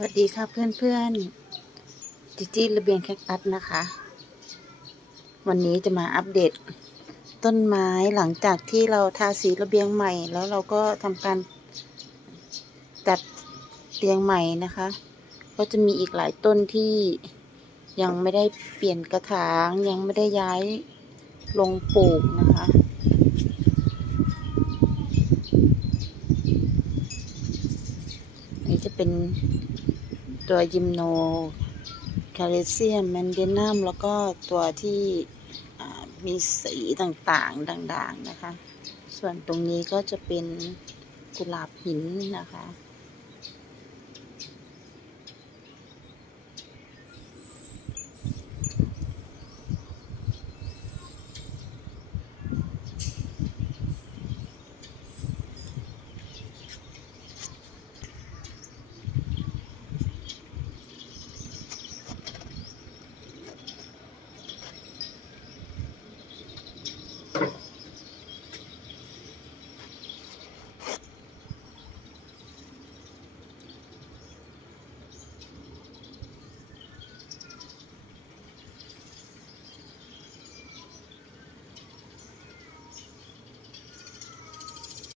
สวัสดีค่ะเพื่อนๆจิจี้ระเบียงแคคตัสนะคะ วันนี้จะมาอัปเดตต้นไม้หลังจากที่เราทาสีระเบียงใหม่แล้วเราก็ทำการจัดเตียงใหม่นะคะ ก็จะมีอีกหลายต้นที่ยังไม่ได้เปลี่ยนกระถางยังไม่ได้ย้ายลงปลูกนะคะนี่จะเป็นตัวยิมโนแคลเซียมแมนเดนัมแล้วก็ตัวที่มีสีต่างๆด่างๆนะคะส่วนตรงนี้ก็จะเป็นกุหลาบหินนะคะ